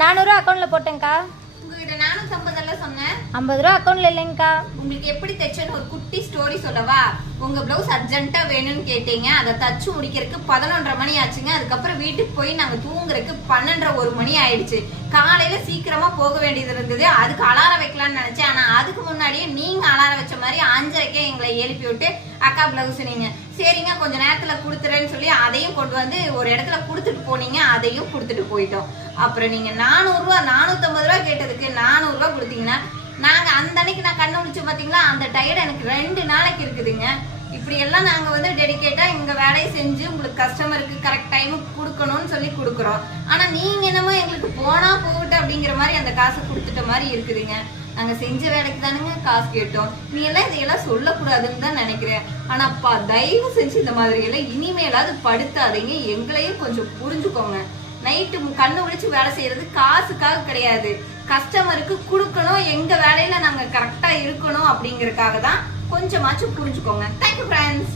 400 அக்கௌண்ட்ல போட்டேன்க்கா. உங்ககிட்ட 450 சொன்னேன். 50 ரூபா அக்கௌண்ட்ல இல்லைங்கக்கா. உங்களுக்கு எப்படி தைச்சேன்னு ஒரு குட்டி ஸ்டோரி சொல்லவா? உங்க பிளவுஸ் அர்ஜென்ட்டா வேணும்னு கேட்டீங்க. அதை தச்சு முடிக்கிறதுக்கு 11:30 மணி ஆச்சுங்க. அதுக்கப்புறம் வீட்டுக்கு போய் நாங்க தூங்குறதுக்கு 12:30 மணி ஆயிடுச்சு. காலையில சீக்கிரமா போக வேண்டியது இருந்தது. அதுக்கு அலாரம் வைக்கலாம்னு நினைச்சேன். ஆனா அதுக்கு முன்னாடியே நீங்க அலாரம் வச்ச மாதிரி 5:30க்கே எங்களை எழுப்பி விட்டு அக்கா பிளவுஸ் நீங்க சரிங்க கொஞ்ச நேரத்துல கொடுத்துறேன்னு சொல்லி அதையும் கொண்டு வந்து ஒரு இடத்துல கொடுத்துட்டு போனீங்க. அதையும் கொடுத்துட்டு போயிட்டோம். அப்புறம் நீங்க 400 ரூபா 450 ரூபா கேட்டதுக்கு 400 ரூபா கொடுத்தீங்கன்னா நாங்க அந்த அன்னைக்கு நான் கண்ணு முடிச்சு பாத்தீங்களா, அந்த டயர்ட் எனக்கு 2 நாளைக்கு இருக்குதுங்க. இப்படி எல்லாம் நாங்க வந்து டெடிகேட்டா எங்க வேலையை செஞ்சு உங்களுக்கு கஸ்டமருக்கு கரெக்ட் டைமுக்கு கொடுக்கணும்னு சொல்லி கொடுக்குறோம். ஆனா நீங்க என்னமோ எங்களுக்கு போனா போகட்டும் அப்படிங்கிற மாதிரி அந்த காசை கொடுத்துட்ட மாதிரி இருக்குதுங்க. நாங்க செஞ்ச வேலைக்கு தானுங்க காசு கேட்டோம். நீ எல்லாம் இதையெல்லாம் சொல்லக்கூடாதுன்னு தான் நினைக்கிறேன். ஆனாப்பா தயவு செஞ்சு இந்த மாதிரி எல்லாம் இனிமேலாவது படுத்தாதீங்க. எங்களையும் கொஞ்சம் புரிஞ்சுக்கோங்க. நைட்டு கண்ணு முடிச்சு வேலை செய்யறது காசுக்காக கிடையாது, கஸ்டமருக்கு கொடுக்கணும், எங்க வேலையில நாங்க கரெக்டா இருக்கணும் அப்படிங்கறதுக்காக தான். கொஞ்சமாச்சும் புரிஞ்சுக்கோங்க. Thank you friends.